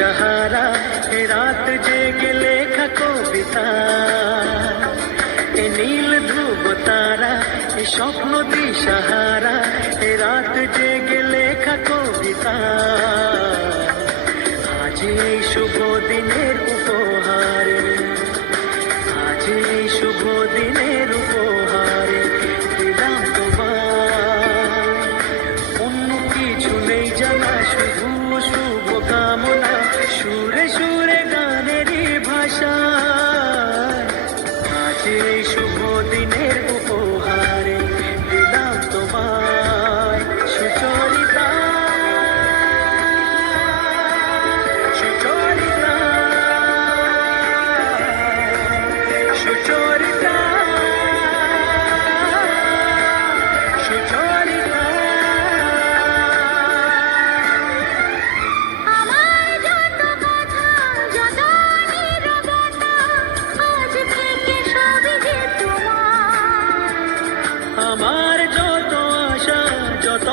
দিশাহারা এ রাত জেগে লেখা কবিতা, এ নীল ধ্রুব তারা এ স্বপ্ন দিশাহারা এ রাত জেগে লেখা কবিতা। আজ এই শুভ দিনের উপহারে, আজ এই শুভ দিনের উপহারে দিলাম তোমায় অন্য কিছু নেই জানা, শুধু শুভ কামনা সুরে সুরে গানেরই ভাষা। আজ এই শুভ দিনের উপহারে দিলাম তোমায় সুচরিতা, সুচরিতা, সুচরিতা, সুচরিতা। আমার যত কথা যত নীরবতা আজ থেকে সবই যে তোমার। আমার যত আশা যত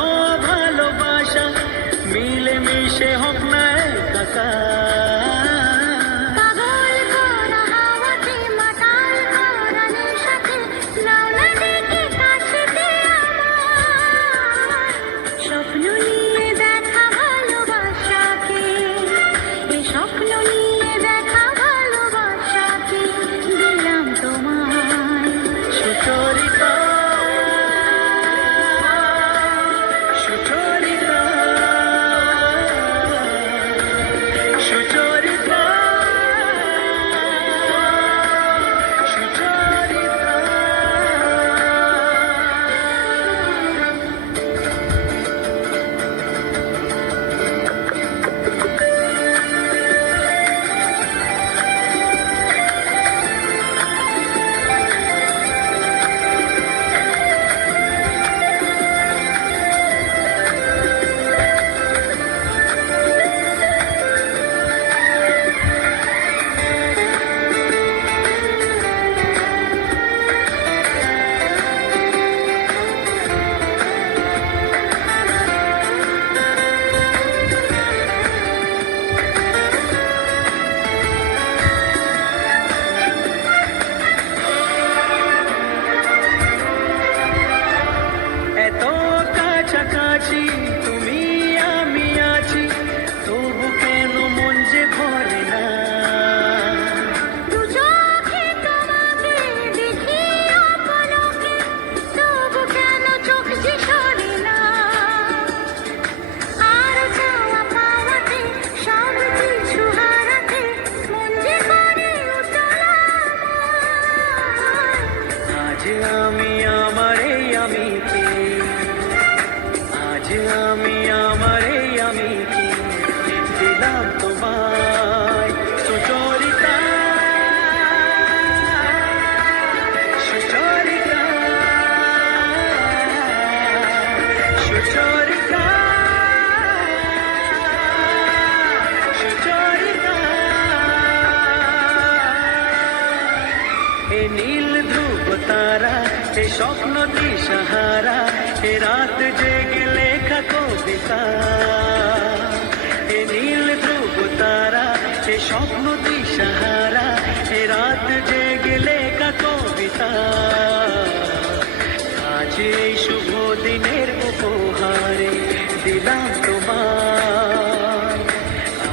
ভালোবাসা মিলে মিশে হোক না একাকার। পাগল করা হাওয়াতে মাতাল করা নেশাতে নাও না ডেকে কাছেতে আমার। স্বপ্ন নিয়ে দেখা ভালোবাসাকে, এই স্বপ্ন নিয়ে দেখা ভালোবাসাকে দিলাম তোমায় সুচরিতা, সুচরিতা, সুচরিতা, সুচরিতা। এত কাছাকাছি তুমি আমি আছি, তবু কেন মন যে ভরে না। দু চোখে তোমাকে দেখি অপলকে, তবু কেন চোখ যে সরে না। আর চাওয়া পাওয়াতে সব কিছু হারাতে মন যে করে উতলা আমার। আজ আমি আমার এই আমিকে, আজ আমি আমার এই আমিকে দিলাম তোমায় সুচরিতা, সুচরিতা, সুচরিতা, সুচরিতা। এ নীল ধ্রুব তারা এ স্বপ্ন দিশাহারা এ রাত জেগে লেখা কবিতা, এ নীল ধ্রুব তারা এ স্বপ্ন দিশাহারা এ রাত জেগে লেখা কবিতা। আজ এই শুভ দিনের উপহারে দিলাম তোমায়,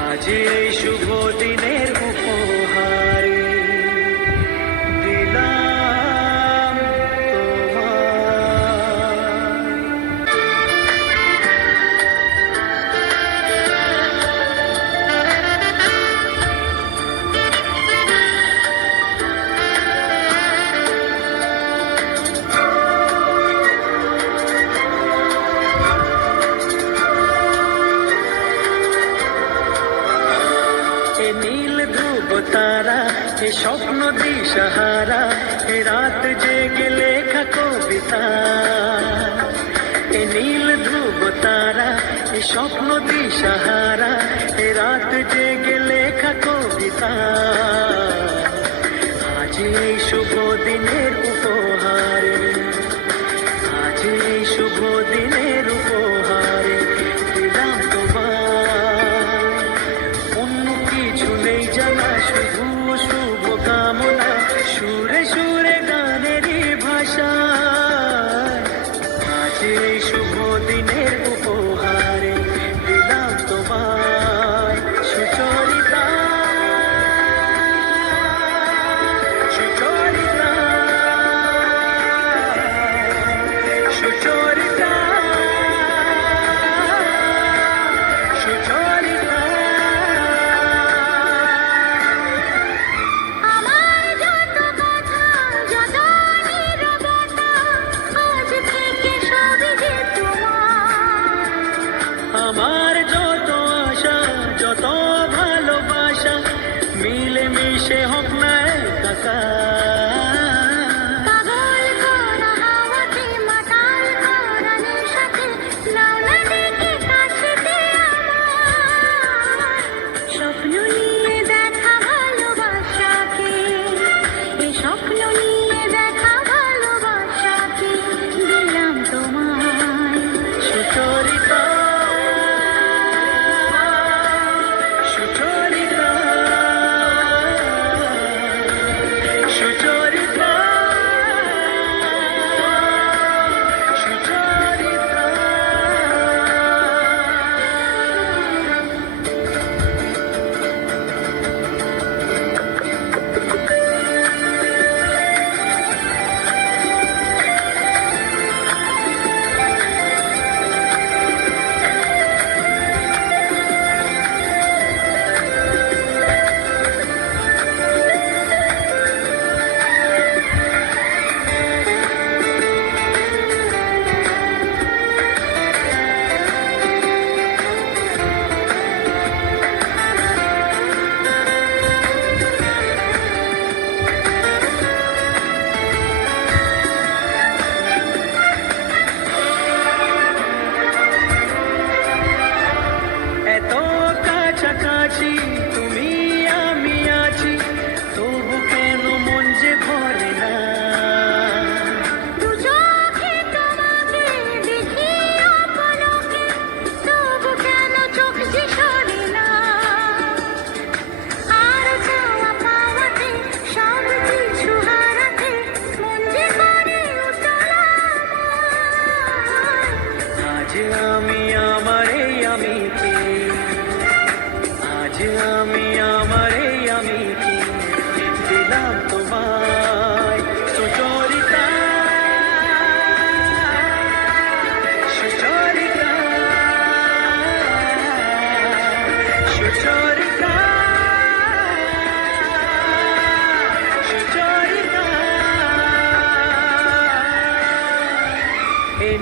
আজ এই শুভ দিনের উপহারে দিলাম তোমায়। এ নীল ধ্রুব তারা এ স্বপ্ন দিশাহারা এ রাত জেগে লেখা কবিতা, এ নীল ধ্রুব তারা এ স্বপ্ন দিশাহারা এ রাত জেগে লেখা কবিতা। আজ এই শুভ দিনের উপহারে, আজ এই শুভ দিনের উপহারে দিলাম তোমায় অন্য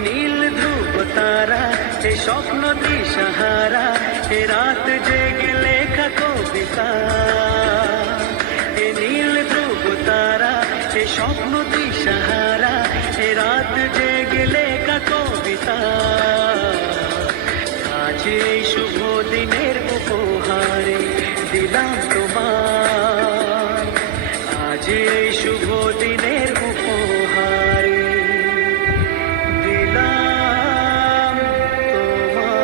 নীল ধ্রুব তারা, এ স্বপ্ন দিশাহারা, এ রাত জেগে লেখা কবিতা। এ নীল ধ্রুব তারা, এ স্বপ্ন দিশাহারা, এ রাত জেগে লেখা কবিতা। আজ এই শুভ দিনের উপহারে দিলাম তোমার, আজ এই শুভ দিনের উপহারে দিলাম তোমার।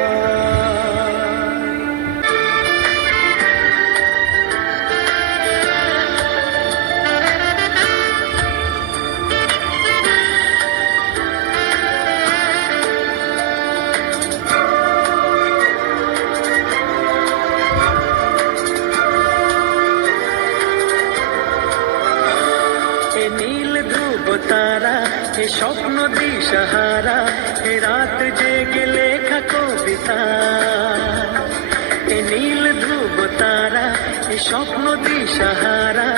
এ নীল ধ্রুব তারা, এ স্বপ্ন দিশাহারা, এ রাত জেগে লেখা কবিতা। এ নীল ধ্রুব তারা, এ স্বপ্ন দিশাহারা,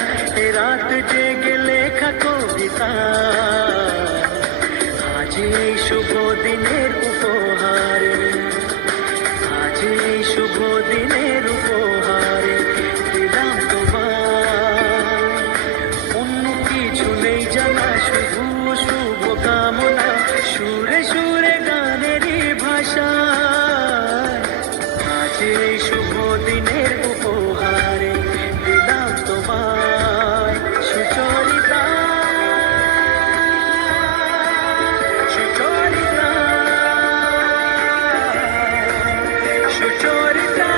এ রাত জেগে লেখা কবিতা। আজ এই শুভ দিনের উপহারে, আজ এই শুভ দিনের উপহারে দিলাম তোমার। অন্য কিছু নেই জানা, শুধু শুভ কামনা, সুরে সুরে গানেরই ভাষা। আজ এই শুভ দিনের উপহারে দিলাম তোমায় সুচরিতা, সুচরিতা, সুচরিতা,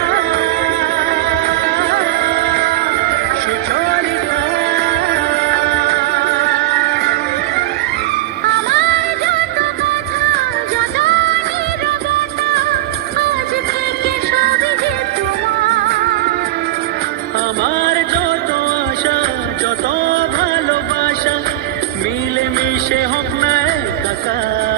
সুচরিতা। আমার যত কথা, যত নীরবতা, আজ থেকে সবই যে তোমার। আমার যত আশা, যত ভালোবাসা, মিলে মিশে হোক না একাকার।